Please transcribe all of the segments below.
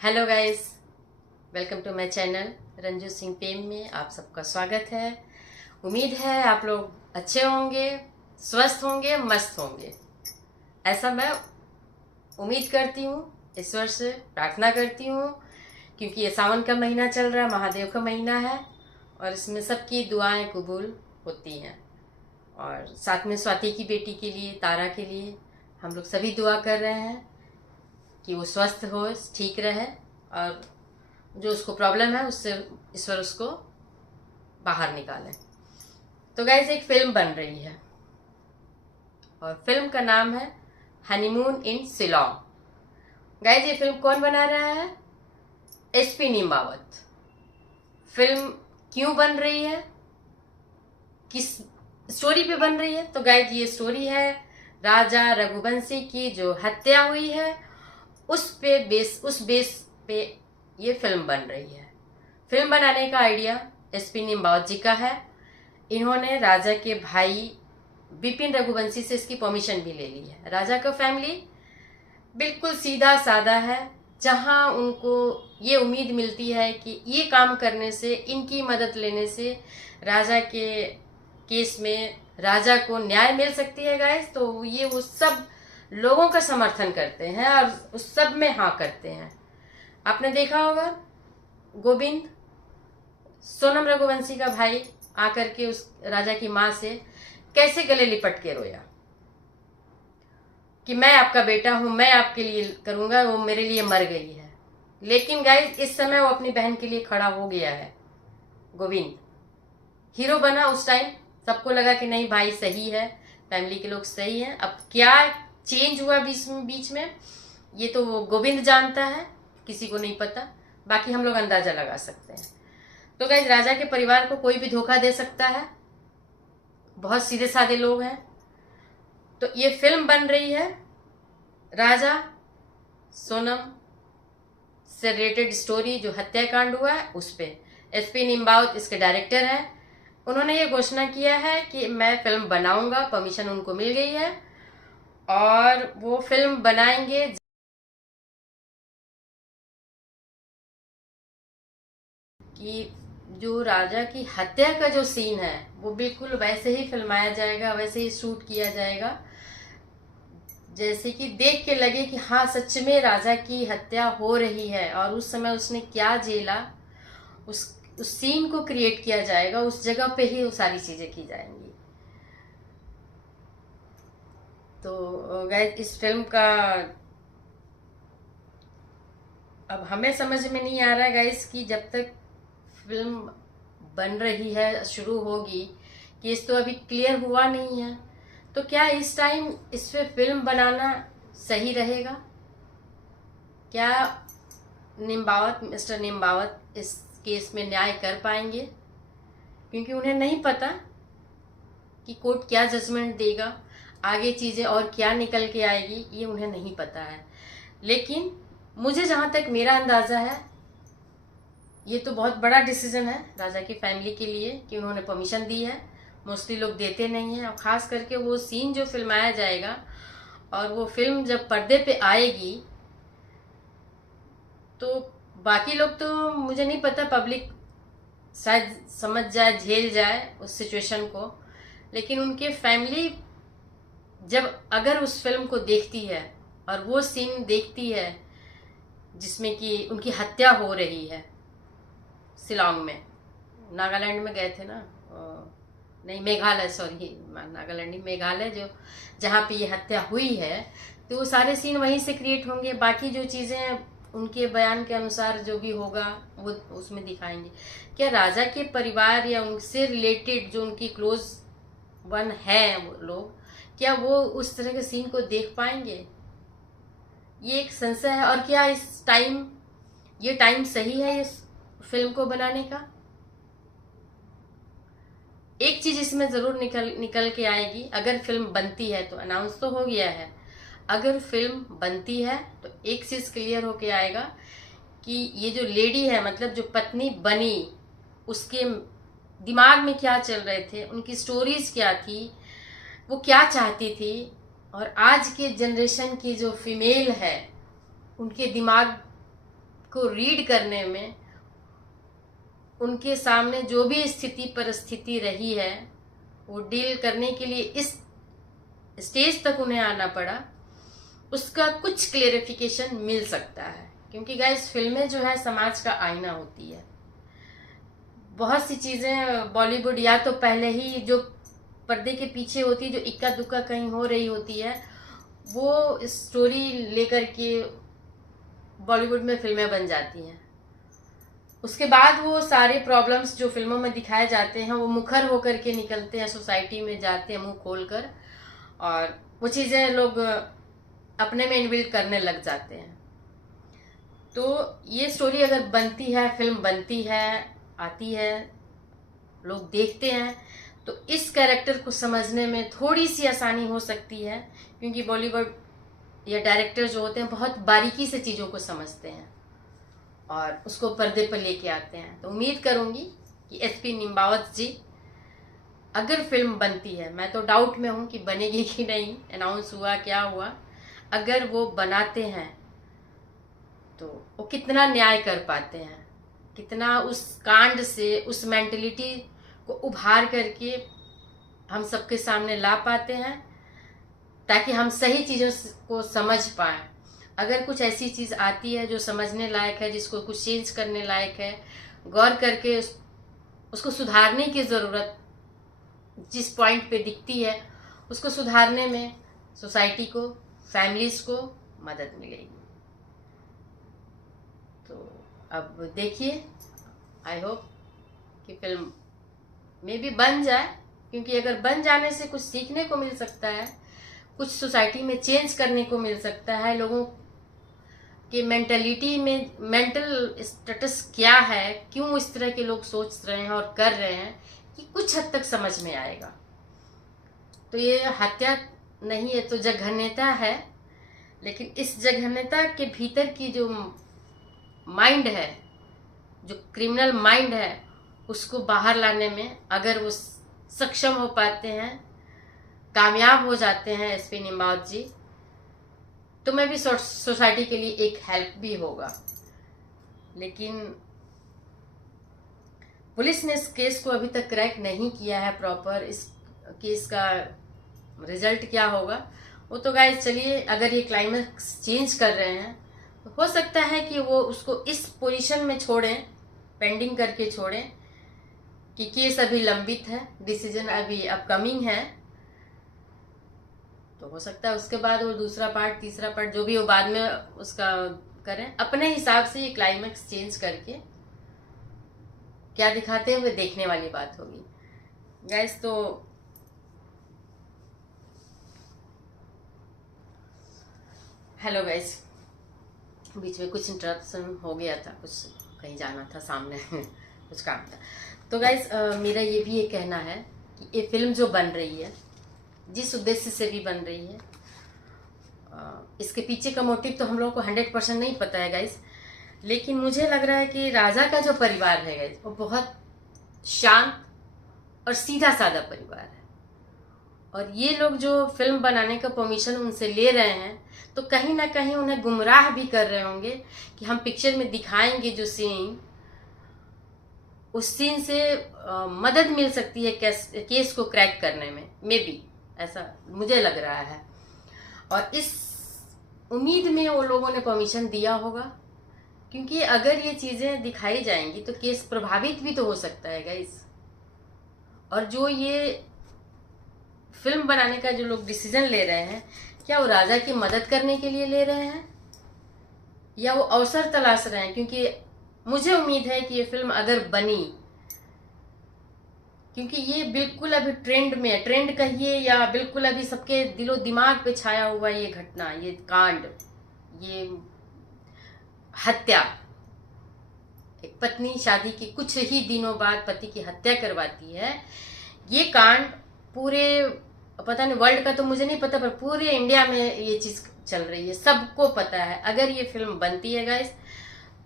Hello guys, welcome to my channel Ranju Singh पेम में आप सबका स्वागत है। उम्मीद है आप लोग अच्छे होंगे, स्वस्थ होंगे, मस्त होंगे। ऐसा मैं उम्मीद करती हूँ, ईश्वर से प्रार्थना करती हूँ, क्योंकि ये सावन का महीना चल रहा है, महादेव का महीना है और इसमें सबकी दुआएं कबूल होती हैं। और साथ में स्वाति की बेटी के लिए, तारा के लिए हम लोग सभी दुआ कर रहे हैं कि वो स्वस्थ हो, ठीक रहे और जो उसको प्रॉब्लम है उससे ईश्वर उसको बाहर निकाले। तो गाइस, एक फिल्म बन रही है और फिल्म का नाम है हनीमून इन शिलोंग। गाइस, ये फिल्म कौन बना रहा है? एसपी निम्बावत। फिल्म क्यों बन रही है, किस स्टोरी पे बन रही है? तो गाइस, ये स्टोरी है राजा रघुवंशी की जो हत्या हुई है उस बेस पे ये फिल्म बन रही है। फिल्म बनाने का आइडिया एसपी निम्बावत जी का है। इन्होंने राजा के भाई विपिन रघुवंशी से इसकी परमिशन भी ले ली है। राजा का फैमिली बिल्कुल सीधा साधा है, जहां उनको ये उम्मीद मिलती है कि ये काम करने से, इनकी मदद लेने से राजा के केस में राजा को न्याय मिल सकती है गाइस। तो ये वो सब लोगों का समर्थन करते हैं और उस सब में हाँ करते हैं। आपने देखा होगा गोविंद, सोनम रघुवंशी का भाई, आकर के उस राजा की माँ से कैसे गले लिपट के रोया कि मैं आपका बेटा हूं, मैं आपके लिए करूंगा, वो मेरे लिए मर गई है। लेकिन गाइस, इस समय वो अपनी बहन के लिए खड़ा हो गया है। गोविंद हीरो बना। उस टाइम सबको लगा कि नहीं भाई सही है, फैमिली के लोग सही हैं। अब क्या चेंज हुआ बीच में ये तो वो गोविंद जानता है, किसी को नहीं पता। बाकी हम लोग अंदाजा लगा सकते हैं। तो गाइस, राजा के परिवार को कोई भी धोखा दे सकता है, बहुत सीधे साधे लोग हैं। तो ये फिल्म बन रही है राजा सोनम से रिलेटेड स्टोरी, जो हत्याकांड हुआ है उस पे। एसपी निम्बावत इसके डायरेक्टर हैं। उन्होंने ये घोषणा किया है कि मैं फिल्म बनाऊंगा, परमिशन उनको मिल गई है और वो फिल्म बनाएंगे। कि जो राजा की हत्या का जो सीन है वो बिल्कुल वैसे ही फिल्माया जाएगा, वैसे ही शूट किया जाएगा, जैसे कि देख के लगे कि हाँ सच में राजा की हत्या हो रही है और उस समय उसने क्या झेला, उस सीन को क्रिएट किया जाएगा। उस जगह पे ही वो सारी चीजें की जाएंगी। तो गाइस, इस फिल्म का अब हमें समझ में नहीं आ रहा है गाइस कि जब तक फिल्म बन रही है, शुरू होगी, केस तो अभी क्लियर हुआ नहीं है। तो क्या इस टाइम इस पे फिल्म बनाना सही रहेगा? क्या मिस्टर निम्बावत इस केस में न्याय कर पाएंगे? क्योंकि उन्हें नहीं पता कि कोर्ट क्या जजमेंट देगा, आगे चीजें और क्या निकल के आएगी, ये उन्हें नहीं पता है। लेकिन मुझे जहां तक मेरा अंदाजा है, ये तो बहुत बड़ा डिसीजन है राजा की फैमिली के लिए कि उन्होंने परमिशन दी है। मोस्टली लोग देते नहीं हैं, और खास करके वो सीन जो फिल्माया जाएगा और वो फिल्म जब पर्दे पे आएगी तो बाकी लोग तो मुझे नहीं पता, पब्लिक शायद समझ जाए, झेल जाए उस सिचुएशन को। लेकिन उनके फैमिली जब अगर उस फिल्म को देखती है और वो सीन देखती है जिसमें कि उनकी हत्या हो रही है शिलोंग में, नागालैंड में गए थे ना, नहीं मेघालय, सॉरी नागालैंड नहीं, मेघालय, जो जहाँ पे ये हत्या हुई है, तो वो सारे सीन वहीं से क्रिएट होंगे। बाकी जो चीज़ें उनके बयान के अनुसार जो भी होगा वो उसमें दिखाएंगे। क्या राजा के परिवार या उनसे रिलेटेड जो उनकी क्लोज वन है वो लोग, क्या वो उस तरह के सीन को देख पाएंगे? ये एक संशय है। और क्या ये टाइम सही है इस फिल्म को बनाने का? एक चीज इसमें जरूर निकल के आएगी। अगर फिल्म बनती है तो अनाउंस तो हो गया है, अगर फिल्म बनती है तो एक चीज क्लियर होके आएगा कि ये जो लेडी है, मतलब जो पत्नी बनी, उसके दिमाग में क्या चल रहे थे, उनकी स्टोरीज क्या थी, वो क्या चाहती थी, और आज के जनरेशन की जो फीमेल है उनके दिमाग को रीड करने में, उनके सामने जो भी स्थिति परिस्थिति रही है वो डील करने के लिए इस स्टेज तक उन्हें आना पड़ा, उसका कुछ क्लेरिफिकेशन मिल सकता है। क्योंकि गाइस फिल्में जो है समाज का आईना होती है। बहुत सी चीज़ें बॉलीवुड या तो पहले ही जो पर्दे के पीछे होती है, जो इक्का दुक्का कहीं हो रही होती है, वो स्टोरी लेकर के बॉलीवुड में फिल्में बन जाती हैं। उसके बाद वो सारे प्रॉब्लम्स जो फिल्मों में दिखाए जाते हैं वो मुखर होकर के निकलते हैं, सोसाइटी में जाते हैं मुंह खोलकर, और वो चीज़ें लोग अपने में इनबिल्ट करने लग जाते हैं। तो ये स्टोरी अगर बनती है, फिल्म बनती है, आती है, लोग देखते हैं, तो इस कैरेक्टर को समझने में थोड़ी सी आसानी हो सकती है। क्योंकि बॉलीवुड या डायरेक्टर जो होते हैं बहुत बारीकी से चीज़ों को समझते हैं और उसको पर्दे पर लेके आते हैं। तो उम्मीद करूंगी कि एसपी निम्बावत जी, अगर फिल्म बनती है, मैं तो डाउट में हूँ कि बनेगी कि नहीं, अनाउंस हुआ क्या हुआ, अगर वो बनाते हैं तो वो कितना न्याय कर पाते हैं, कितना उस कांड से, उस मेंटलिटी को उभार करके हम सबके सामने ला पाते हैं, ताकि हम सही चीज़ों को समझ पाएं। अगर कुछ ऐसी चीज़ आती है जो समझने लायक है, जिसको कुछ चेंज करने लायक है, गौर करके उसको सुधारने की ज़रूरत जिस पॉइंट पे दिखती है, उसको सुधारने में सोसाइटी को, फैमिलीज को मदद मिलेगी। तो अब देखिए, आई होप कि फिल्म में भी बन जाए, क्योंकि अगर बन जाने से कुछ सीखने को मिल सकता है, कुछ सोसाइटी में चेंज करने को मिल सकता है, लोगों के मेंटलिटी में, मेंटल स्टेटस क्या है, क्यों इस तरह के लोग सोच रहे हैं और कर रहे हैं, कि कुछ हद तक समझ में आएगा। तो ये हत्या नहीं है, तो जघन्यता है, लेकिन इस जघन्यता के भीतर की जो माइंड है, जो क्रिमिनल माइंड है, उसको बाहर लाने में अगर वो सक्षम हो पाते हैं, कामयाब हो जाते हैं एसपी निम्बावत जी, तो मैं भी सोसाइटी के लिए एक हेल्प भी होगा। लेकिन पुलिस ने इस केस को अभी तक क्रैक नहीं किया है प्रॉपर। इस केस का रिजल्ट क्या होगा वो तो गाइस, चलिए, अगर ये क्लाइमेक्स चेंज कर रहे हैं तो हो सकता है कि वो उसको इस पोजीशन में छोड़ें, पेंडिंग करके छोड़ें, कि केस अभी लंबित है, डिसीजन अभी अपकमिंग है। तो हो सकता है उसके बाद वो दूसरा पार्ट, तीसरा पार्ट, जो भी वो बाद में उसका करें, अपने हिसाब से ये क्लाइमेक्स चेंज करके क्या दिखाते हैं वो देखने वाली बात होगी गाइस। तो हेलो गाइस, बीच में कुछ इंटरप्शन हो गया था, कुछ कहीं जाना था सामने कुछ काम था। तो गाइस, मेरा ये भी ये कहना है कि ये फिल्म जो बन रही है, जिस उद्देश्य से भी बन रही है, इसके पीछे का मोटिव तो हम लोगों को 100% नहीं पता है गाइस, लेकिन मुझे लग रहा है कि राजा का जो परिवार है गाइस, वो बहुत शांत और सीधा साधा परिवार है। और ये लोग जो फिल्म बनाने का परमिशन उनसे ले रहे हैं, तो कहीं ना कहीं उन्हें गुमराह भी कर रहे होंगे कि हम पिक्चर में दिखाएंगे जो सीन, उस सीन से मदद मिल सकती है केस को क्रैक करने में, मे बी ऐसा मुझे लग रहा है। और इस उम्मीद में वो लोगों ने परमिशन दिया होगा, क्योंकि अगर ये चीज़ें दिखाई जाएंगी तो केस प्रभावित भी तो हो सकता है गाइस। और जो ये फिल्म बनाने का जो लोग डिसीजन ले रहे हैं, क्या वो राजा की मदद करने के लिए ले रहे हैं या वो अवसर तलाश रहे हैं? क्योंकि मुझे उम्मीद है कि ये फिल्म अगर बनी, क्योंकि ये बिल्कुल अभी ट्रेंड में है, ट्रेंड कहिए या बिल्कुल अभी सबके दिलो दिमाग पे छाया हुआ ये घटना, ये कांड, ये हत्या। एक पत्नी शादी के कुछ ही दिनों बाद पति की हत्या करवाती है। ये कांड पूरे, पता नहीं वर्ल्ड का तो मुझे नहीं पता, पर पूरे इंडिया में ये चीज चल रही है, सबको पता है। अगर ये फिल्म बनती है गाइस,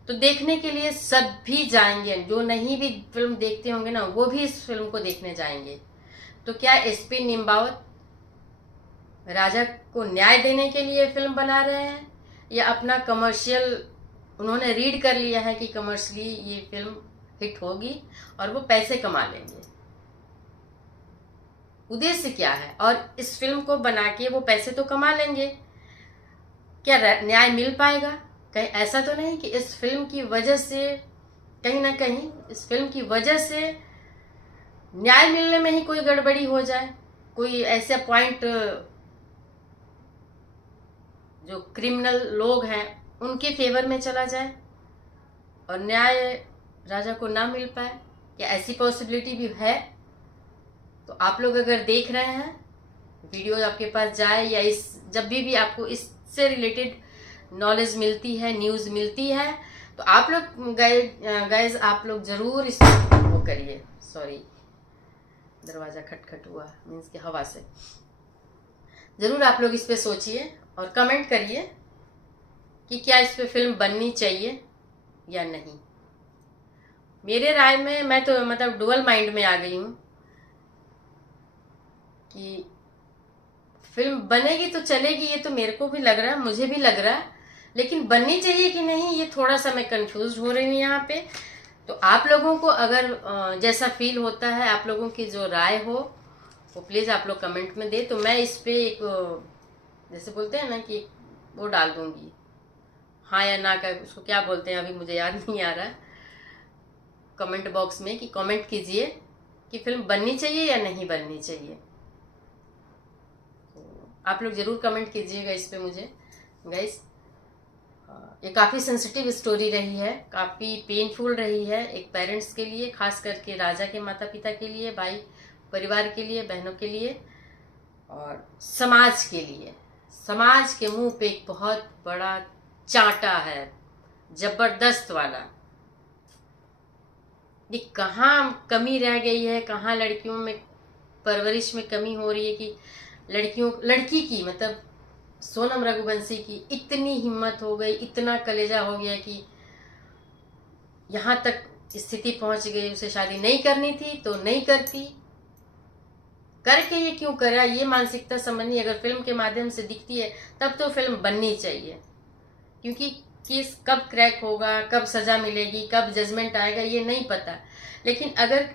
तो देखने के लिए सब भी जाएंगे, जो नहीं भी फिल्म देखते होंगे ना, वो भी इस फिल्म को देखने जाएंगे। तो क्या एसपी निम्बावत राजा को न्याय देने के लिए फिल्म बना रहे हैं, या अपना कमर्शियल उन्होंने रीड कर लिया है कि कमर्शियली ये फिल्म हिट होगी और वो पैसे कमा लेंगे। उद्देश्य क्या है? और इस फिल्म को बना के वो पैसे तो कमा लेंगे, क्या न्याय मिल पाएगा? कहीं ऐसा तो नहीं कि इस फिल्म की वजह से, कहीं ना कहीं इस फिल्म की वजह से न्याय मिलने में ही कोई गड़बड़ी हो जाए, कोई ऐसा पॉइंट जो क्रिमिनल लोग हैं उनके फेवर में चला जाए और न्याय राजा को ना मिल पाए? क्या ऐसी पॉसिबिलिटी भी है? तो आप लोग अगर देख रहे हैं, वीडियो आपके पास जाए या इस जब भी आपको इससे रिलेटेड नॉलेज मिलती है, न्यूज़ मिलती है, तो आप लोग गाइज आप लोग जरूर इस वो करिए। सॉरी, दरवाजा खटखट हुआ, मीन्स कि हवा से। जरूर आप लोग इस पे सोचिए और कमेंट करिए कि क्या इस पे फिल्म बननी चाहिए या नहीं। मेरे राय में मैं तो मतलब डुअल माइंड में आ गई हूँ कि फिल्म बनेगी तो चलेगी, ये तो मेरे को भी लग रहा है, मुझे भी लग रहा है, लेकिन बननी चाहिए कि नहीं ये थोड़ा सा मैं कंफ्यूज हो रही हूँ यहाँ पे। तो आप लोगों को अगर जैसा फील होता है, आप लोगों की जो राय हो वो प्लीज़ आप लोग कमेंट में दे, तो मैं इस पे एक जैसे बोलते हैं ना कि वो डाल दूंगी, हाँ या ना का उसको क्या बोलते हैं अभी मुझे याद नहीं आ रहा, कमेंट बॉक्स में कि कमेंट कीजिए कि फिल्म बननी चाहिए या नहीं बननी चाहिए। आप लोग जरूर कमेंट कीजिएगा इस पे मुझे। गाइस ये काफ़ी सेंसिटिव स्टोरी रही है, काफ़ी पेनफुल रही है एक पेरेंट्स के लिए, खास करके राजा के माता पिता के लिए, भाई परिवार के लिए, बहनों के लिए और समाज के लिए। समाज के मुंह पे एक बहुत बड़ा चांटा है, जबरदस्त वाला। ये कहाँ कमी रह गई है, कहाँ लड़कियों में परवरिश में कमी हो रही है कि लड़की की मतलब सोनम रघुवंशी की इतनी हिम्मत हो गई, इतना कलेजा हो गया कि यहाँ तक स्थिति पहुंच गई, उसे शादी नहीं करनी थी तो नहीं करती, करके ये क्यों करा, ये मानसिकता समझनी। अगर फिल्म के माध्यम से दिखती है तब तो फिल्म बननी चाहिए, क्योंकि केस कब क्रैक होगा, कब सजा मिलेगी, कब जजमेंट आएगा ये नहीं पता। लेकिन अगर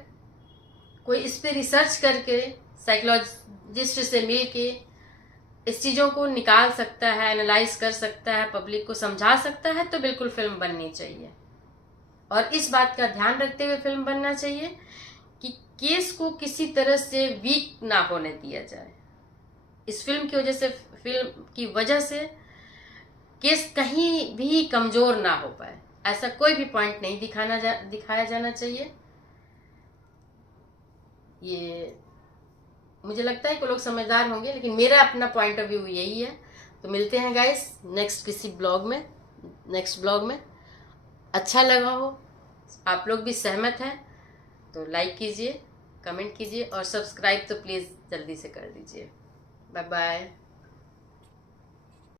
कोई इस पे रिसर्च करके साइकोलॉजिस्ट से मिल के इस चीज़ों को निकाल सकता है, एनालाइज कर सकता है, पब्लिक को समझा सकता है, तो बिल्कुल फिल्म बननी चाहिए। और इस बात का ध्यान रखते हुए फिल्म बनना चाहिए कि केस को किसी तरह से वीक ना होने दिया जाए। इस फिल्म की वजह से, फिल्म की वजह से केस कहीं भी कमजोर ना हो पाए, ऐसा कोई भी पॉइंट नहीं दिखाया जाना चाहिए। ये मुझे लगता है कि लोग समझदार होंगे, लेकिन मेरा अपना पॉइंट ऑफ व्यू यही है। तो मिलते हैं गाइस नेक्स्ट किसी ब्लॉग में, नेक्स्ट ब्लॉग में। अच्छा लगा हो, आप लोग भी सहमत हैं तो लाइक कीजिए, कमेंट कीजिए और सब्सक्राइब तो प्लीज़ जल्दी से कर दीजिए। Bye bye.